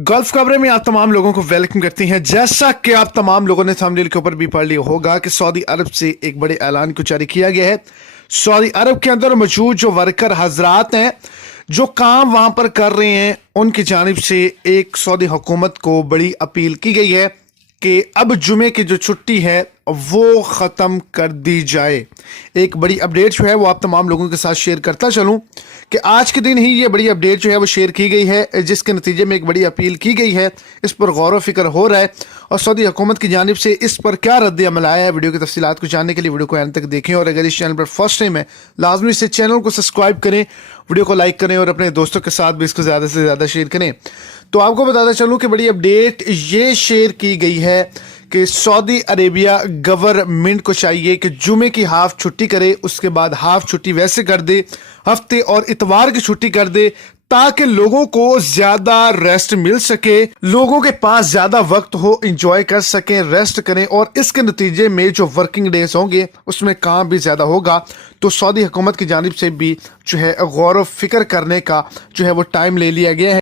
Gulf खबरें में आप तमाम लोगों को वेलकम करती हैं। जैसा कि आप तमाम लोगों ने थंबनेल के ऊपर भी पढ़ लिया होगा कि सऊदी अरब से एक बड़े ऐलान को जारी किया गया है। सऊदी अरब के अंदर मौजूद जो वर्कर हजरात हैं जो काम वहां पर कर रहे हैं, उनकी जानिब से एक सऊदी हुकूमत को बड़ी अपील की गई है कि अब जुमे की जो छुट्टी है वो ख़त्म कर दी जाए। एक बड़ी अपडेट जो है वो आप तमाम लोगों के साथ शेयर करता चलूं कि आज के दिन ही ये बड़ी अपडेट जो है वो शेयर की गई है, जिसके नतीजे में एक बड़ी अपील की गई है। इस पर गौर व फिक्र हो रहा है और सऊदी हुकूमत की जानिब से इस पर क्या रद्द अमल आया है। वीडियो की तफसीलात को जानने के लिए वीडियो को एंड तक देखें और अगर इस चैनल पर फर्स्ट टाइम है लाजमी से चैनल को सब्सक्राइब करें, वीडियो को लाइक करें और अपने दोस्तों के साथ भी इसको ज़्यादा से ज़्यादा शेयर करें। तो आपको बताता चलूँ कि बड़ी अपडेट ये शेयर की गई है कि सऊदी अरेबिया गवर्नमेंट को चाहिए कि जुमे की हाफ छुट्टी करे, उसके बाद हाफ छुट्टी वैसे कर दे, हफ्ते और इतवार की छुट्टी कर दे, ताकि लोगों को ज्यादा रेस्ट मिल सके, लोगों के पास ज्यादा वक्त हो, एंजॉय कर सकें, रेस्ट करें और इसके नतीजे में जो वर्किंग डेज होंगे उसमें काम भी ज्यादा होगा। तो सऊदी हुकूमत की जानिब से भी जो है गौर व फिक्र करने का जो है वो टाइम ले लिया गया है।